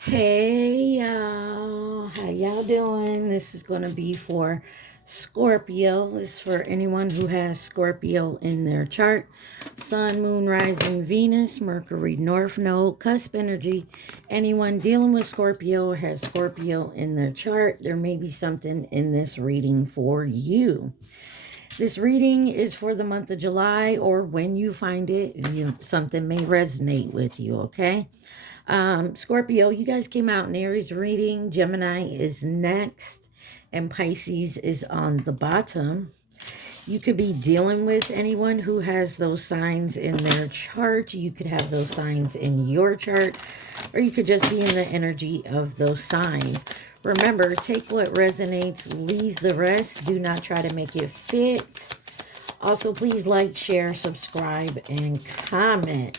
Hey y'all, how y'all doing? This is going to be for Scorpio. It's for anyone who has Scorpio in their chart. Sun, Moon, Rising, Venus, Mercury, North Node, Cusp Energy. Anyone dealing with Scorpio has Scorpio in their chart. There may be something in this reading for you. This reading is for the month of July, or when you find it, something may resonate with you, okay? Scorpio, you guys came out in Aries reading. Gemini is next, and Pisces is on the bottom. You could be dealing with anyone who has those signs in their chart. You could have those signs in your chart, or you could just be in the energy of those signs. Remember, take what resonates, leave the rest. Do not try to make it fit. Also, please like, share, subscribe, and comment.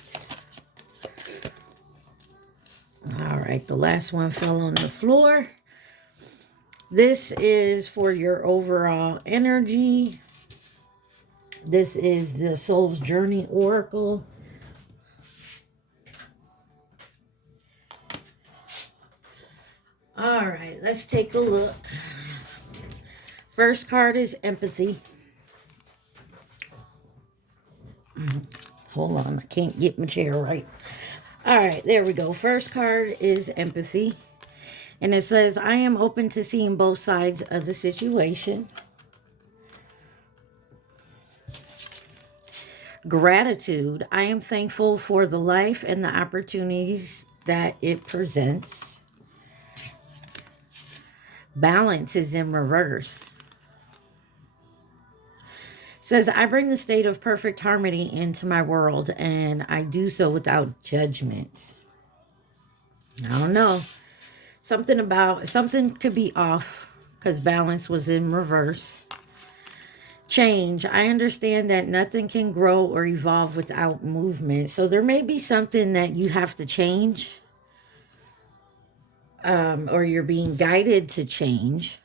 All right, the last one fell on the floor. This is for your overall energy. This is the Soul's Journey Oracle. All right, let's take a look. First card is empathy. Hold on, I can't get my chair right. All right, there we go. First card is empathy. And it says, I am open to seeing both sides of the situation. Gratitude. I am thankful for the life and the opportunities that it presents. Balance is in reverse. It says, I bring the state of perfect harmony into my world, and I do so without judgment. I don't know. Something could be off because balance was in reverse. Change. I understand that nothing can grow or evolve without movement. So there may be something that you have to change, or you're being guided to change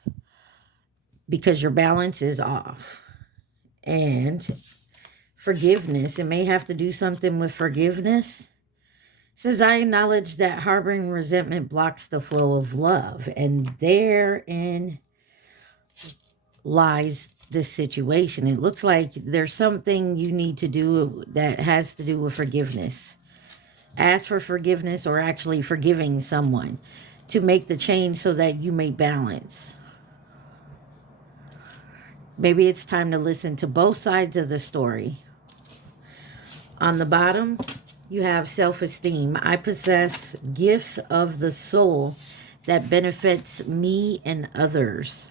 because your balance is off. And forgiveness. It may have to do something with forgiveness. It says, I acknowledge that harboring resentment blocks the flow of love. And therein lies this situation. It looks like there's something you need to do that has to do with forgiveness. Ask for forgiveness, or actually forgiving someone to make the change so that you may balance. Maybe it's time to listen to both sides of the story. On the bottom, you have self-esteem. I possess gifts of the soul that benefits me and others.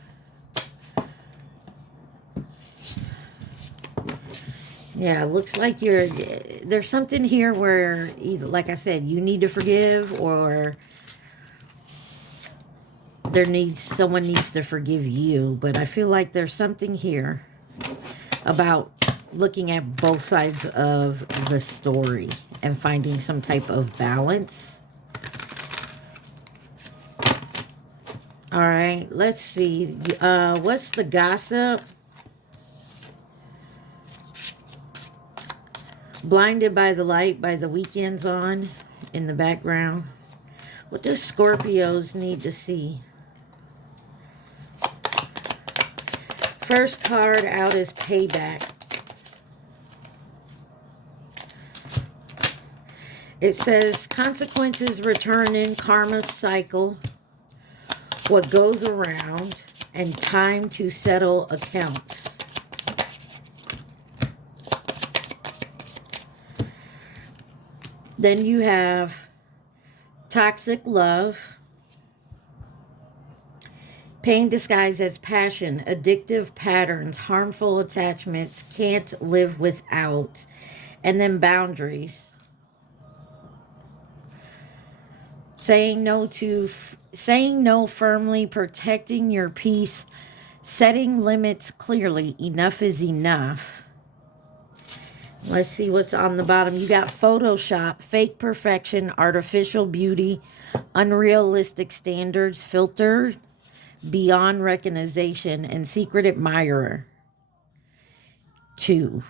Yeah, it looks like there's something here where, either, like I said, you need to forgive, or someone needs to forgive you. But I feel like there's something here about looking at both sides of the story and finding some type of balance. All right, let's see. What's the gossip? Blinded by the Light by The Weeknd's on in the background. What does Scorpios need to see? First card out is Payback. It says, consequences return in karma's cycle, what goes around, and time to settle accounts. Then you have toxic love. Pain disguised as passion, addictive patterns, harmful attachments, can't live without. And then boundaries. Saying no firmly, protecting your peace, setting limits clearly. Enough is enough. Let's see what's on the bottom. You got Photoshop, fake perfection, artificial beauty, unrealistic standards, filter beyond recognition, and secret admirer. 2.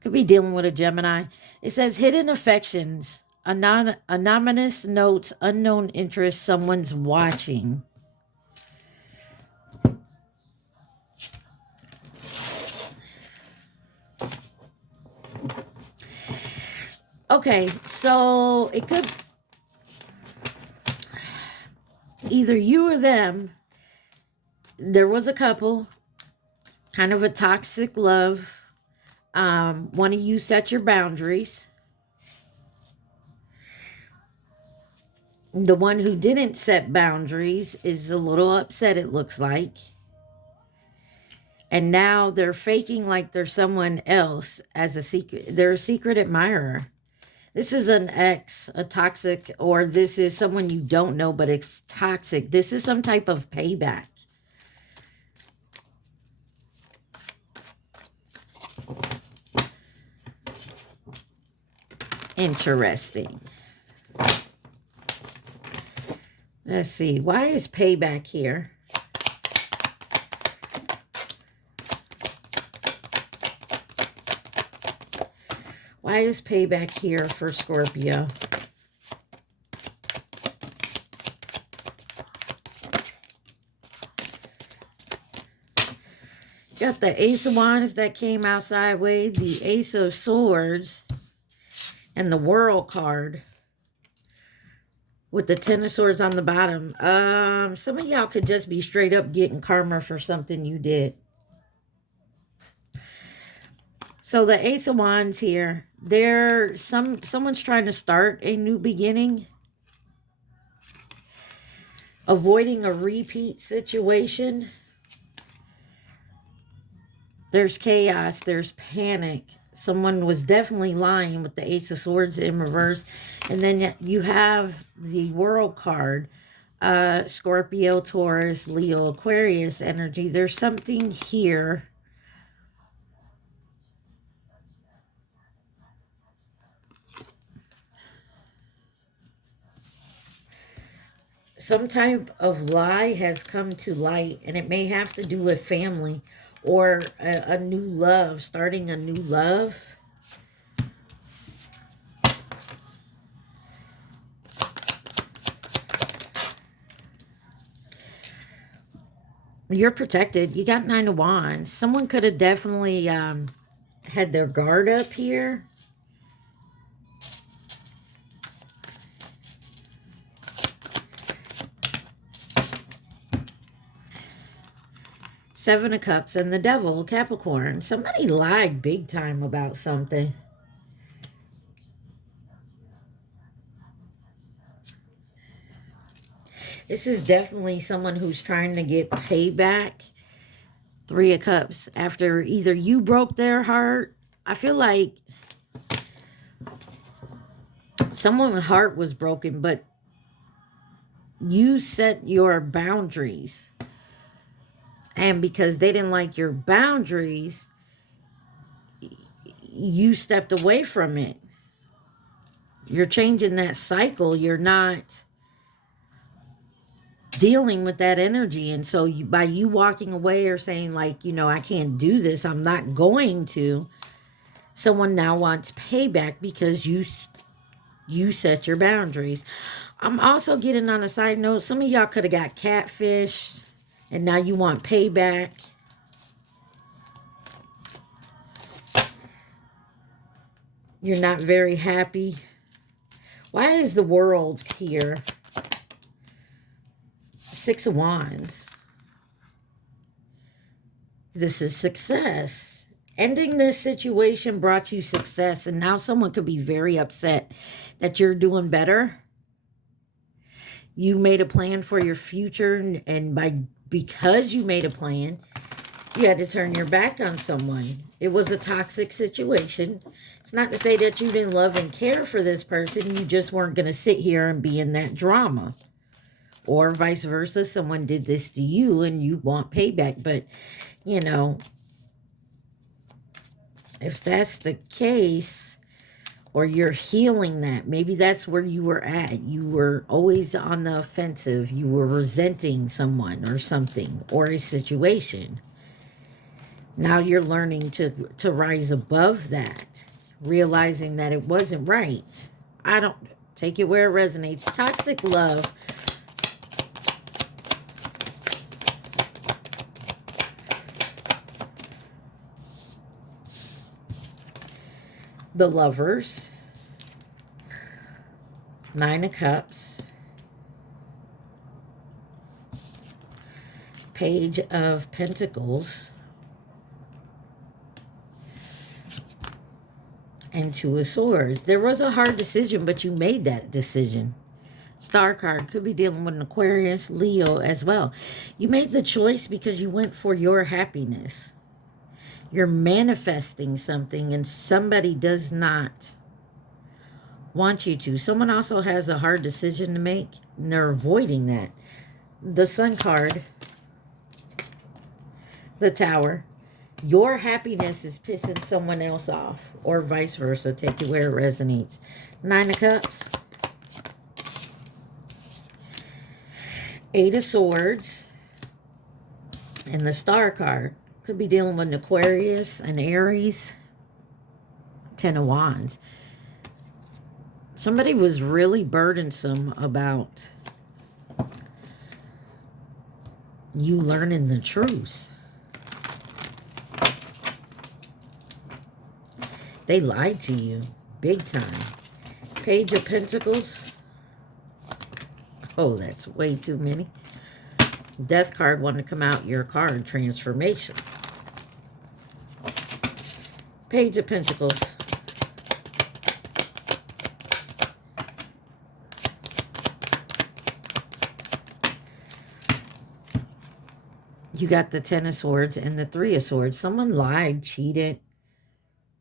Could be dealing with a Gemini. It says hidden affections, Anonymous notes, unknown interest, someone's watching. Okay, so it could either you or them. There was a couple, kind of a toxic love. One of you set your boundaries. The one who didn't set boundaries is a little upset, it looks like. And now they're faking like they're someone else as a secret. They're a secret admirer. This is an ex, a toxic, or this is someone you don't know, but it's toxic. This is some type of payback. Interesting. Let's see. Why is payback here? Why is payback here for Scorpio? Got the Ace of Wands that came out sideways, the Ace of Swords, and the World card with the Ten of Swords on the bottom. Some of y'all could just be straight up getting karma for something you did. So the Ace of Wands here, someone's trying to start a new beginning, avoiding a repeat situation. There's chaos, there's panic. Someone was definitely lying with the Ace of Swords in reverse. And then you have the World card, Scorpio, Taurus, Leo, Aquarius energy. There's something here. Some type of lie has come to light, and it may have to do with family or a new love, starting a new love. You're protected. You got Nine of Wands. Someone could have definitely had their guard up here. Seven of Cups and the Devil, Capricorn. Somebody lied big time about something. This is definitely someone who's trying to get payback. Three of Cups. After either you broke their heart. I feel like someone's heart was broken, but you set your boundaries. And because they didn't like your boundaries, you stepped away from it. You're changing that cycle. You're not dealing with that energy. And so by you walking away or saying like, you know, I can't do this, I'm not going to, someone now wants payback because you set your boundaries. I'm also getting on a side note, some of y'all could have got catfish and now you want payback. You're not very happy. Why is the World here? Six of Wands. This is success. Ending this situation brought you success, and now someone could be very upset that you're doing better. You made a plan for your future, and because you made a plan, you had to turn your back on someone. It was a toxic situation. It's not to say that you didn't love and care for this person. You just weren't going to sit here and be in that drama. Or vice versa, someone did this to you and you want payback. But, you know, if that's the case, or you're healing that, maybe that's where you were at. You were always on the offensive. You were resenting someone or something or a situation. Now you're learning to rise above that, realizing that it wasn't right. Take it where it resonates. Toxic love. The Lovers. Nine of Cups. Page of Pentacles. And Two of Swords. There was a hard decision, but you made that decision. Star card could be dealing with an Aquarius, Leo as well. You made the choice because you went for your happiness. You're manifesting something and somebody does not want you to. Someone also has a hard decision to make and they're avoiding that. The Sun card, the Tower. Your happiness is pissing someone else off, or vice versa. Take it where it resonates. Nine of Cups. Eight of Swords. And the Star card. Could be dealing with an Aquarius, an Aries. Ten of Wands. Somebody was really burdensome about you learning the truth. They lied to you big time. Page of Pentacles. Oh, that's way too many. Death card wanted to come out. Your card, transformation. Page of Pentacles. You got the Ten of Swords and the Three of Swords. Someone lied, cheated.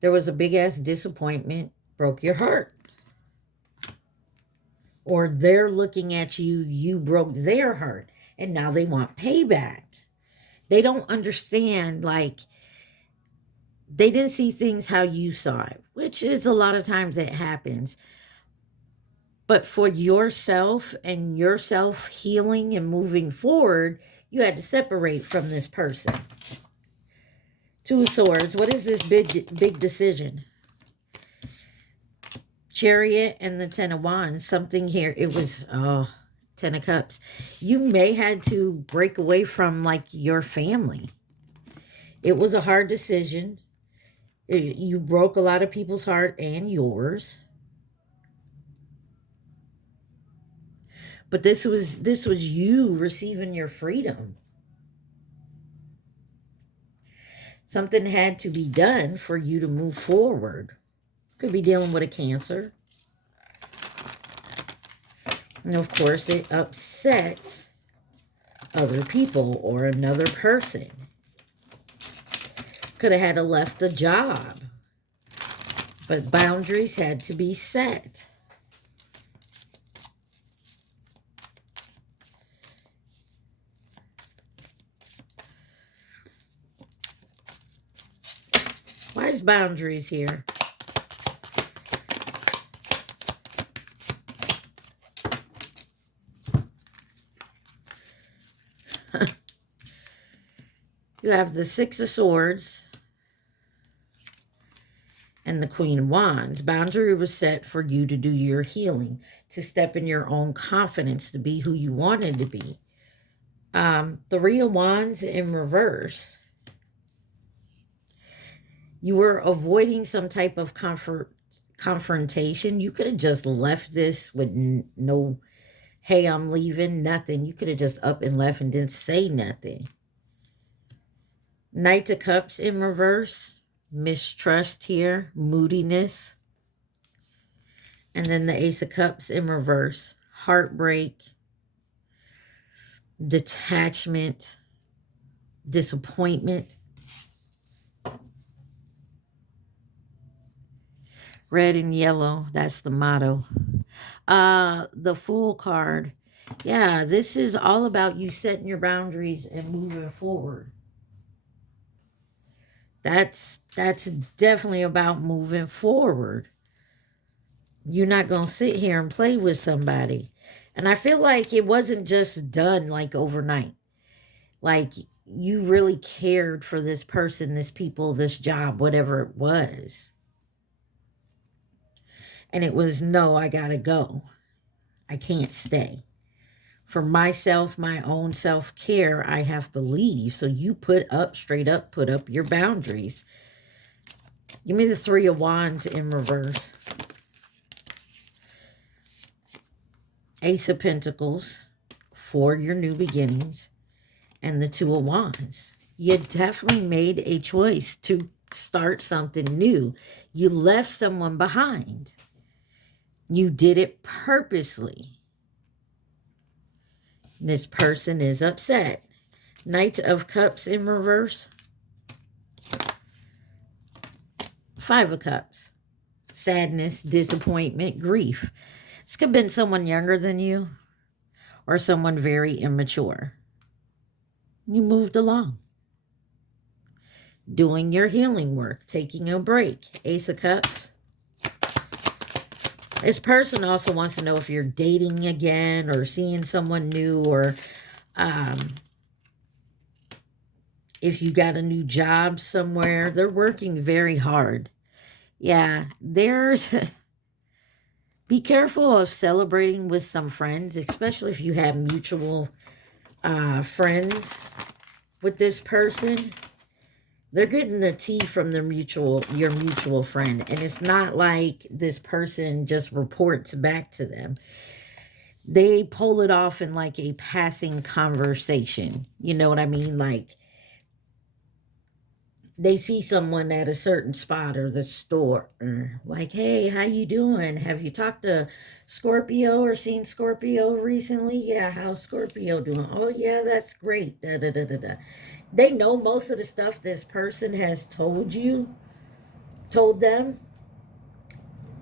There was a big-ass disappointment, broke your heart. Or they're looking at you, you broke their heart, and now they want payback. They don't understand, like, they didn't see things how you saw it, which is a lot of times it happens. But for yourself and your self-healing and moving forward, you had to separate from this person. Two of Swords. What is this big decision? Chariot and the Ten of Wands. Something here. It was Ten of Cups. You may had to break away from like your family. It was a hard decision. You broke a lot of people's heart and yours. But this was you receiving your freedom. Something had to be done for you to move forward. Could be dealing with a Cancer. And of course, it upsets other people or another person. Could have had to left a job. But boundaries had to be set. Why is boundaries here? You have the Six of Swords and the Queen of Wands. Boundary was set for you to do your healing, to step in your own confidence, to be who you wanted to be. Three of Wands in reverse. You were avoiding some type of confrontation. You could have just left this with no, hey, I'm leaving, nothing. You could have just up and left and didn't say nothing. Knight of Cups in reverse. Mistrust here. Moodiness. And then the Ace of Cups in reverse. Heartbreak. Detachment. Disappointment. Red and yellow. That's the motto. The Fool card. Yeah, this is all about you setting your boundaries and moving forward. That's definitely about moving forward. You're not going to sit here and play with somebody. And I feel like it wasn't just done like overnight. Like you really cared for this person, this people, this job, whatever it was. And it was, no, I gotta go. I can't stay. For myself, my own self-care, I have to leave. So you straight up, put up your boundaries. Give me the Three of Wands in reverse. Ace of Pentacles for your new beginnings. And the Two of Wands. You definitely made a choice to start something new. You left someone behind. You did it purposely. This person is upset. Knight of Cups in reverse. Five of Cups. Sadness, disappointment, grief. This could have been someone younger than you or someone very immature. You moved along. Doing your healing work, taking a break. Ace of Cups. This person also wants to know if you're dating again or seeing someone new, or if you got a new job somewhere. They're working very hard. Yeah, be careful of celebrating with some friends, especially if you have mutual friends with this person. They're getting the tea from your mutual friend. And it's not like this person just reports back to them. They pull it off in like a passing conversation. You know what I mean? Like, they see someone at a certain spot or the store. Like, hey, how you doing? Have you talked to Scorpio or seen Scorpio recently? Yeah, how's Scorpio doing? Oh, yeah, that's great. Da, da, da, da, da. They know most of the stuff this person has told them,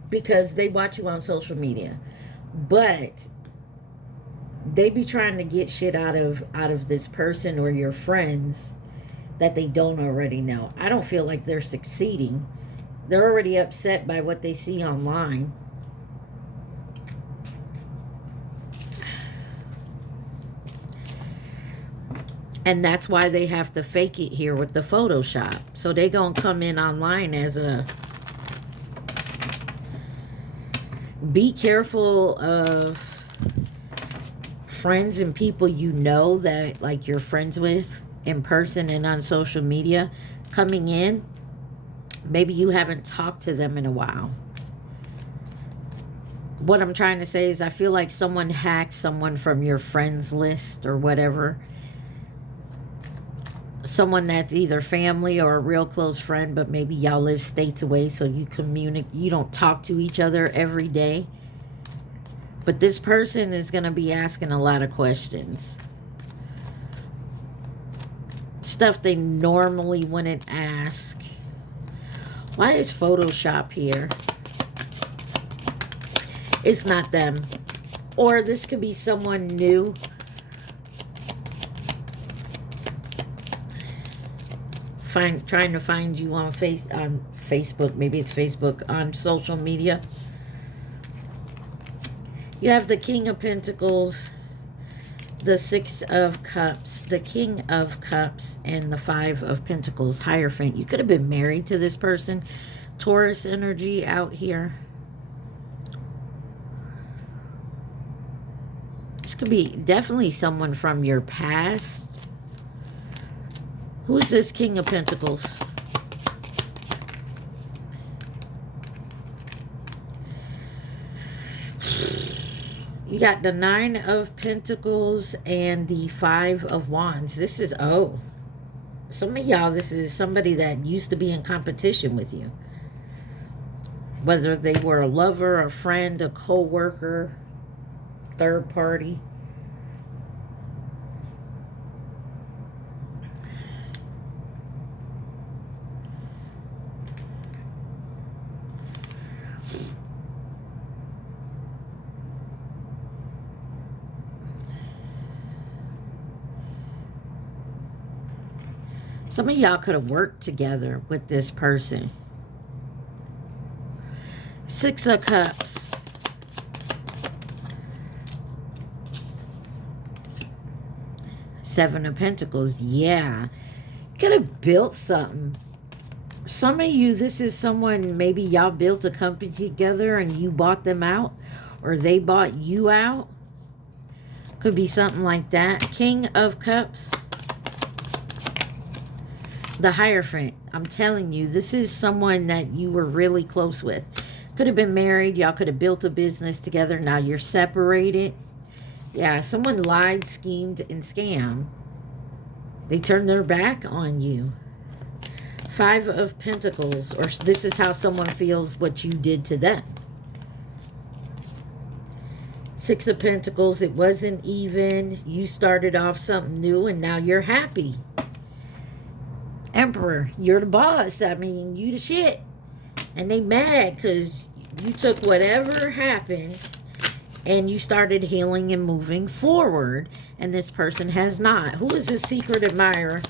because they watch you on social media. But they be trying to get shit out of this person or your friends that they don't already know. I don't feel like they're succeeding. They're already upset by what they see online. And that's why they have to fake it here with the Photoshop. So they gonna come in online as a... Be careful of friends and people you know that, like, you're friends with in person and on social media, coming in. Maybe you haven't talked to them in a while. What I'm trying to say is, I feel like someone hacked someone from your friends list or whatever. Someone that's either family or a real close friend, but maybe y'all live states away, so you don't talk to each other every day. But this person is going to be asking a lot of questions. Stuff they normally wouldn't ask. Why is Photoshop here? It's not them. Or this could be someone new. Trying to find you on Facebook. Maybe it's Facebook, on social media. You have the King of Pentacles, the Six of Cups, the King of Cups, and the Five of Pentacles, Hierophant. You could have been married to this person. Taurus energy out here. This could be definitely someone from your past. Who's this King of Pentacles? You got the Nine of Pentacles and the Five of Wands. This is, some of y'all, this is somebody that used to be in competition with you. Whether they were a lover, a friend, a co-worker, third party. Some of y'all could have worked together with this person. Six of Cups. Seven of Pentacles. Yeah. Could have built something. Some of you, this is someone, maybe y'all built a company together and you bought them out, or they bought you out. Could be something like that. King of Cups. The Hierophant. I'm telling you, this is someone that you were really close with. Could have been married. Y'all could have built a business together. Now you're separated. Yeah, someone lied, schemed, and scammed. They turned their back on you. Five of Pentacles. Or this is how someone feels what you did to them. Six of Pentacles. It wasn't even. You started off something new and now you're happy. Emperor. You're the boss. I mean, you the shit. And they mad because you took whatever happened and you started healing and moving forward. And this person has not. Who is this secret admirer?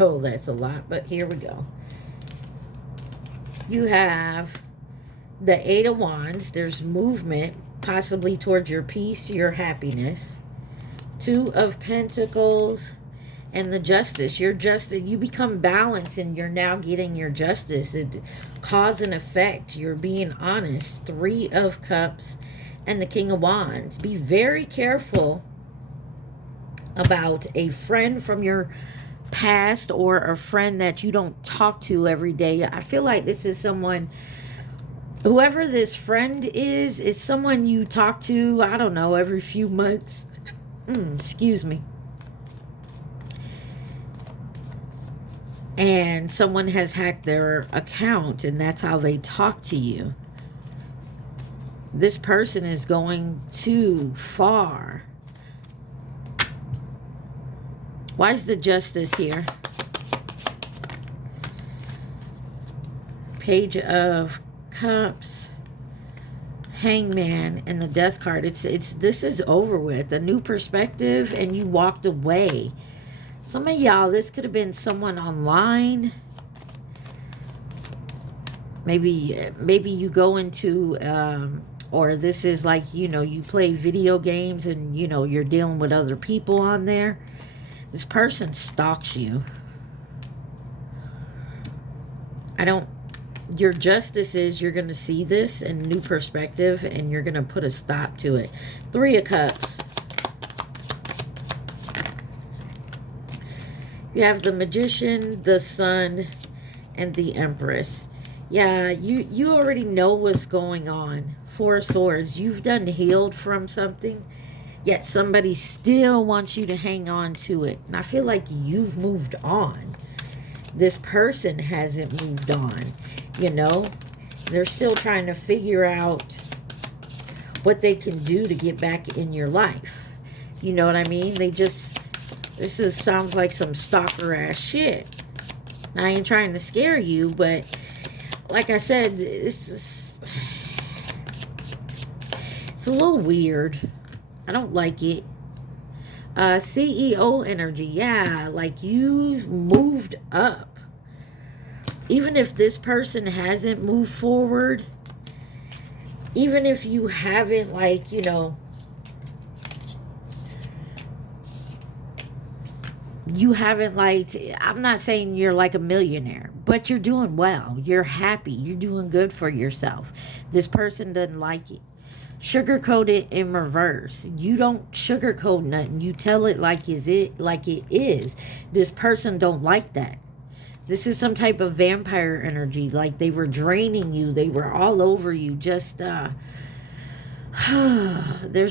Oh, that's a lot, but here we go. You have the Eight of Wands. There's movement, possibly towards your peace, your happiness. Two of Pentacles and the Justice. Your justice, you become balanced and you're now getting your justice. It cause and effect. You're being honest. Three of Cups and the King of Wands. Be very careful about a friend from your past or a friend that you don't talk to every day. I feel like this is someone, whoever this friend is, it's someone you talk to, I don't know, every few months. Excuse me. And someone has hacked their account and that's how they talk to you. This person is going too far. Why is the Justice here? Page of Cups, Hangman, and the Death card. This is over with. A new perspective, and you walked away. Some of y'all, this could have been someone online. Maybe you go into, or this is like, you know, you play video games and, you know, you're dealing with other people on there. This person stalks you. Your justice is you're going to see this in new perspective and you're going to put a stop to it. Three of Cups. You have the Magician, the Sun, and the Empress. Yeah, you already know what's going on. Four of Swords. You've done healed from something. Yet somebody still wants you to hang on to it. And I feel like you've moved on. This person hasn't moved on. You know, they're still trying to figure out what they can do to get back in your life. You know what I mean? Sounds like some stalker ass shit. Now, I ain't trying to scare you, but like I said, it's a little weird. I don't like it. CEO energy. Yeah, like you moved up. Even if this person hasn't moved forward, even if you haven't, like, you know, you haven't, like, I'm not saying you're like a millionaire, but you're doing well. You're happy. You're doing good for yourself. This person doesn't like it. Sugarcoat it in reverse. You don't sugarcoat nothing. You tell it like it is. This person don't like that. This is some type of vampire energy. Like they were draining you. They were all over you. Just there's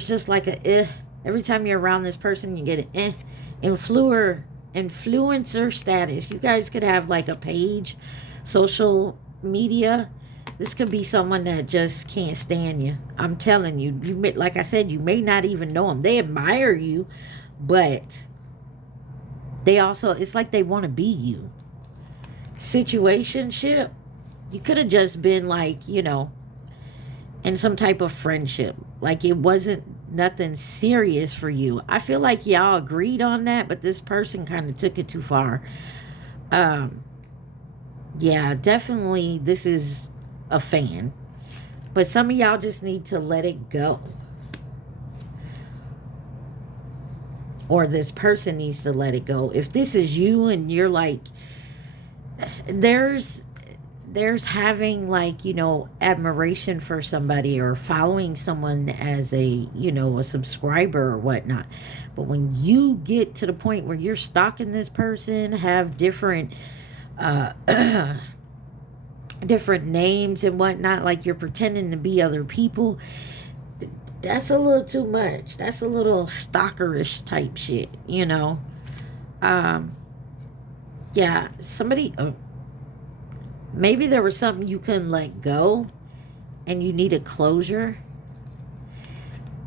just like a every time you're around this person, you get an influencer status. You guys could have like a page, social media. This could be someone that just can't stand you. I'm telling you, like I said, you may not even know them. They admire you, but they also, it's like they want to be you. Situationship, you could have just been like, you know, in some type of friendship. Like it wasn't nothing serious for you. I feel like y'all agreed on that, but this person kind of took it too far. Yeah, definitely this is a fan. But some of y'all just need to let it go. or this person needs to let it go. If this is you and you're like, there's having, like, you know, admiration for somebody or following someone as a, you know, a subscriber or whatnot. But when you get to the point where you're stalking this person, have different uh different names and whatnot, like you're pretending to be other people, that's a little too much. That's a little stalkerish type shit, you know. um yeah, somebody, maybe there was something you couldn't let go and you needed closure.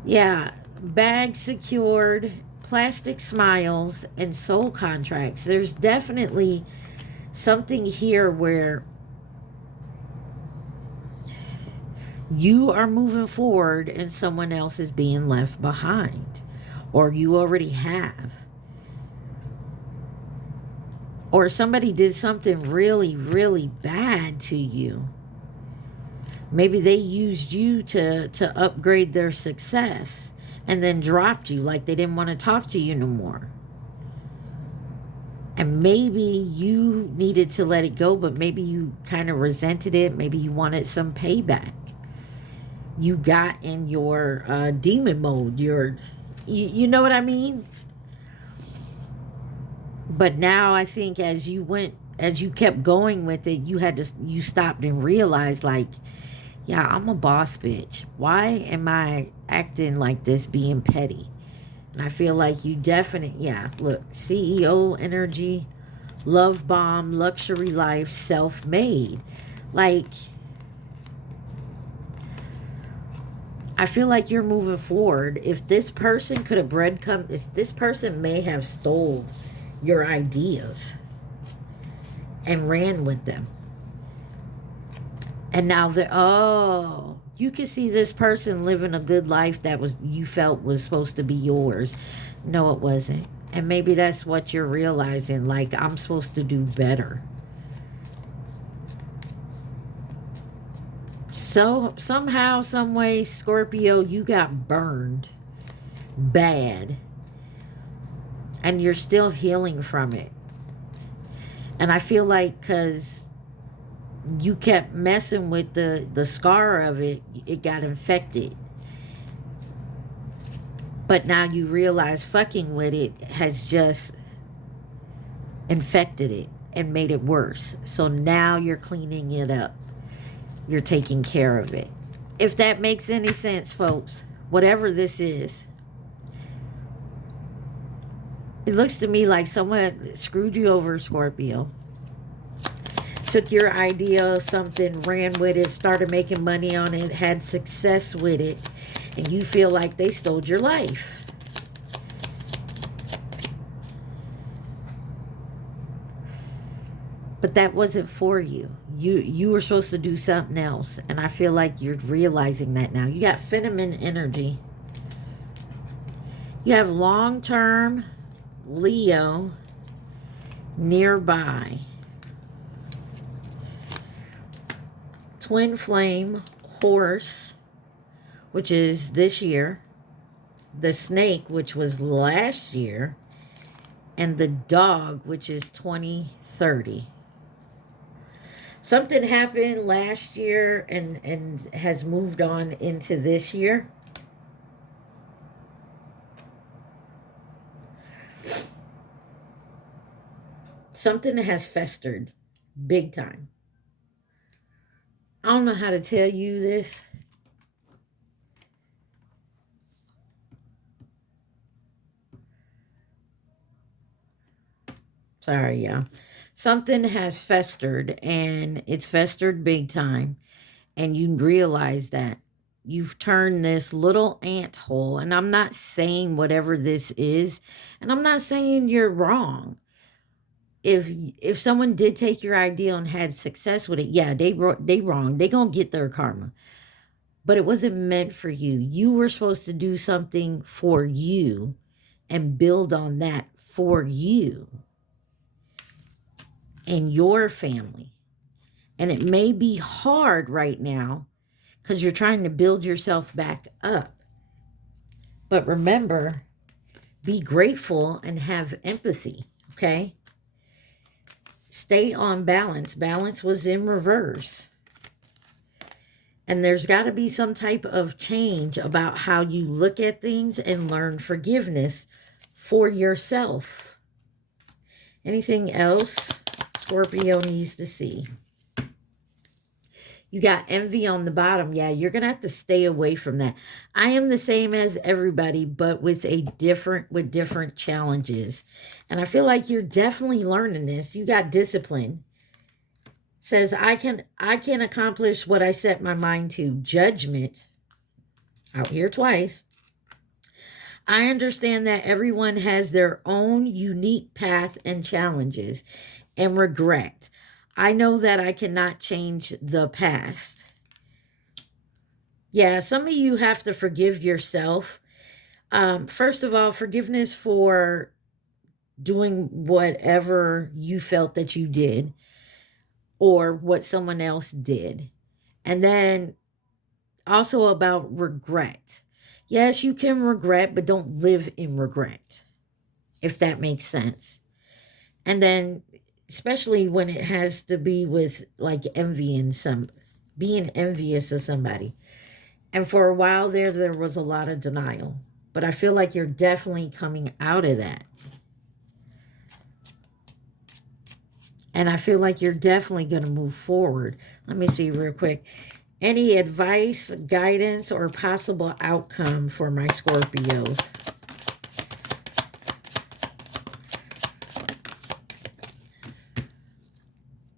Yeah, bag secured, plastic smiles, and soul contracts. There's definitely something here where you are moving forward and someone else is being left behind, or you already have. Or somebody did something really, really bad to you. Maybe they used you to upgrade their success and then dropped you, like they didn't want to talk to you no more. And maybe you needed to let it go, but maybe you kind of resented it. Maybe you wanted some payback. You got in your demon mode. You know what I mean? But now I think as you kept going with it, you stopped and realized, like, yeah, I'm a boss bitch. Why am I acting like this, being petty? And I feel like you definitely, yeah, look, CEO energy, love bomb, luxury life, self-made. Like, I feel like you're moving forward. If this person could have breadcrumbed, if this person may have stole your ideas and ran with them. And now you can see this person living a good life that you felt was supposed to be yours. No, it wasn't. And maybe that's what you're realizing, like, I'm supposed to do better. So somehow, some way, Scorpio, you got burned bad. And you're still healing from it. And I feel like because you kept messing with the scar of it, it got infected. But now you realize fucking with it has just infected it and made it worse. So now you're cleaning it up. You're taking care of it. If that makes any sense, folks, whatever this is. It looks to me like someone screwed you over, Scorpio. Took your idea of something, ran with it, started making money on it, had success with it, and you feel like they stole your life. But that wasn't for you. You were supposed to do something else, and I feel like you're realizing that now. You got feminine energy. You have long-term Leo nearby. Twin flame horse, which is this year. The snake, which was last year. And the dog, which is 2030. Something happened last year and has moved on into this year. Something has festered big time. I don't know how to tell you this. Sorry, yeah. Something has festered, and it's festered big time. And you realize that you've turned this little ant hole. And I'm not saying whatever this is, and I'm not saying you're wrong. If someone did take your idea and had success with it, yeah, they wrong. They gonna get their karma. But it wasn't meant for you. You were supposed to do something for you and build on that for you and your family. And it may be hard right now because you're trying to build yourself back up. But remember, Be grateful and have empathy, okay? Stay on balance. Balance was in reverse. And there's got to be some type of change about how you look at things and learn forgiveness for yourself. Anything else Scorpio needs to see? You got envy on the bottom. Yeah, you're going to have to stay away from that. I am the same as everybody, but with different challenges. And I feel like you're definitely learning this. You got discipline. Says, I can accomplish what I set my mind to. Judgment. Out here twice. I understand that everyone has their own unique path and challenges. And regret. I know that I cannot change the past. Yeah, some of you have to forgive yourself. First of all, forgiveness for doing whatever you felt that you did or what someone else did. And then also about regret. Yes, you can regret, but don't live in regret, if that makes sense. And then especially when it has to be with like being envious of somebody. And for a while there was a lot of denial. But I feel like you're definitely coming out of that. And I feel like you're definitely going to move forward. Let me see real quick. Any advice, guidance, or possible outcome for my Scorpios?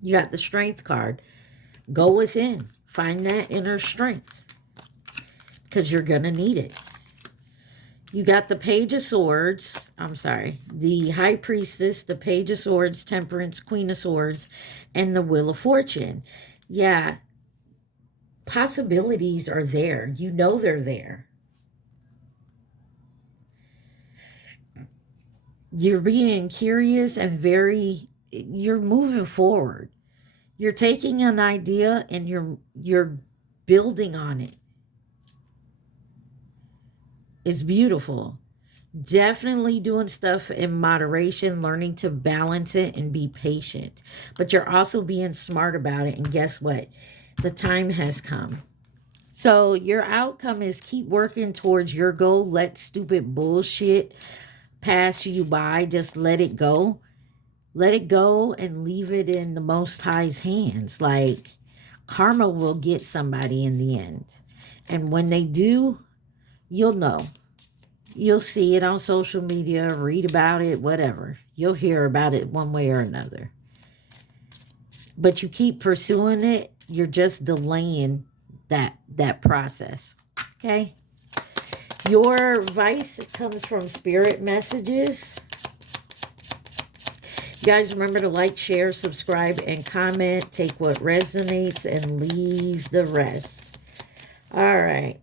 You got the Strength card. Go within. Find that inner strength. Because you're going to need it. You got the Page of Swords. I'm sorry. The High Priestess, the Page of Swords, Temperance, Queen of Swords, and the Wheel of Fortune. Yeah. Possibilities are there. You know they're there. You're being curious and you're moving forward. You're taking an idea and you're building on it. It's beautiful. Definitely doing stuff in moderation, learning to balance it and be patient. But you're also being smart about it. And guess what? The time has come. So your outcome is keep working towards your goal. Let stupid bullshit pass you by. Just let it go. Let it go and leave it in the Most High's hands. Like, karma will get somebody in the end. And when they do, you'll know. You'll see it on social media, read about it, whatever. You'll hear about it one way or another. But you keep pursuing it, you're just delaying that process. Okay? Your advice comes from spirit messages. You guys remember to like, share, subscribe, and comment. Take what resonates and leave the rest. All right.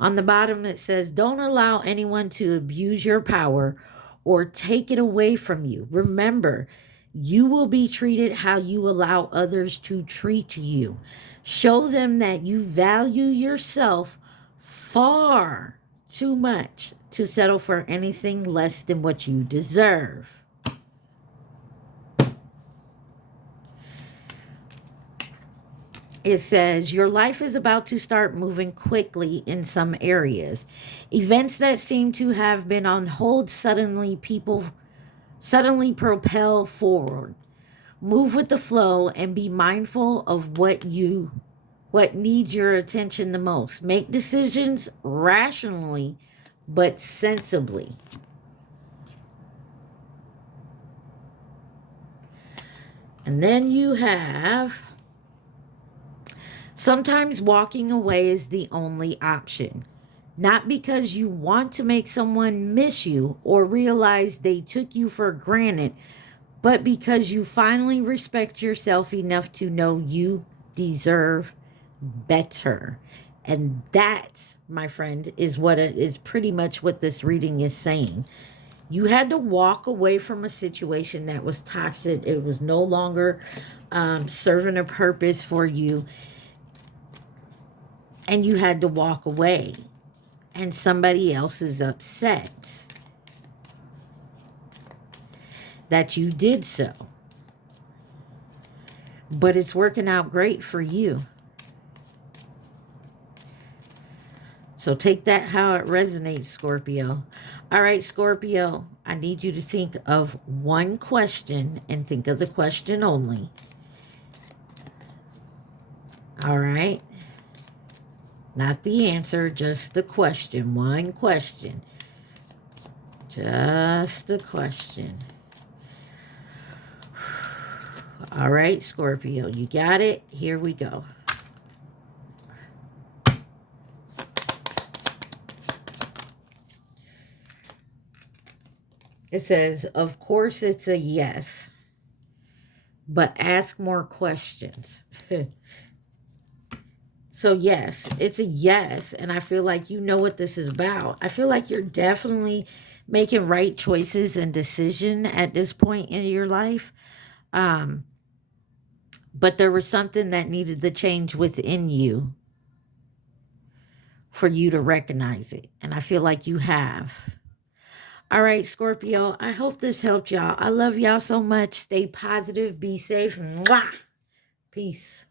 On the bottom it says, don't allow anyone to abuse your power or take it away from you. Remember, you will be treated how you allow others to treat you. Show them that you value yourself far too much to settle for anything less than what you deserve. It says, your life is about to start moving quickly in some areas. Events that seem to have been on hold suddenly propel forward. Move with the flow and be mindful of what needs your attention the most. Make decisions rationally but sensibly. And then you have, sometimes walking away is the only option. Not because you want to make someone miss you or realize they took you for granted, but because you finally respect yourself enough to know you deserve better. And that, my friend, is pretty much what this reading is saying. You had to walk away from a situation that was toxic. It was no longer serving a purpose for you. And you had to walk away. and somebody else is upset that you did so. But it's working out great for you. So take that how it resonates, Scorpio. All right, Scorpio, I need you to think of one question and think of the question only. All right? Not the answer, just the question. One question. Just a question. All right, Scorpio, you got it? Here we go. It says, of course it's a yes, but ask more questions. So yes, it's a yes, and I feel like you know what this is about. I feel like you're definitely making right choices and decision at this point in your life. But there was something that needed to change within you for you to recognize it. And I feel like you have. All right, Scorpio, I hope this helped y'all. I love y'all so much. Stay positive. Be safe. Mwah! Peace.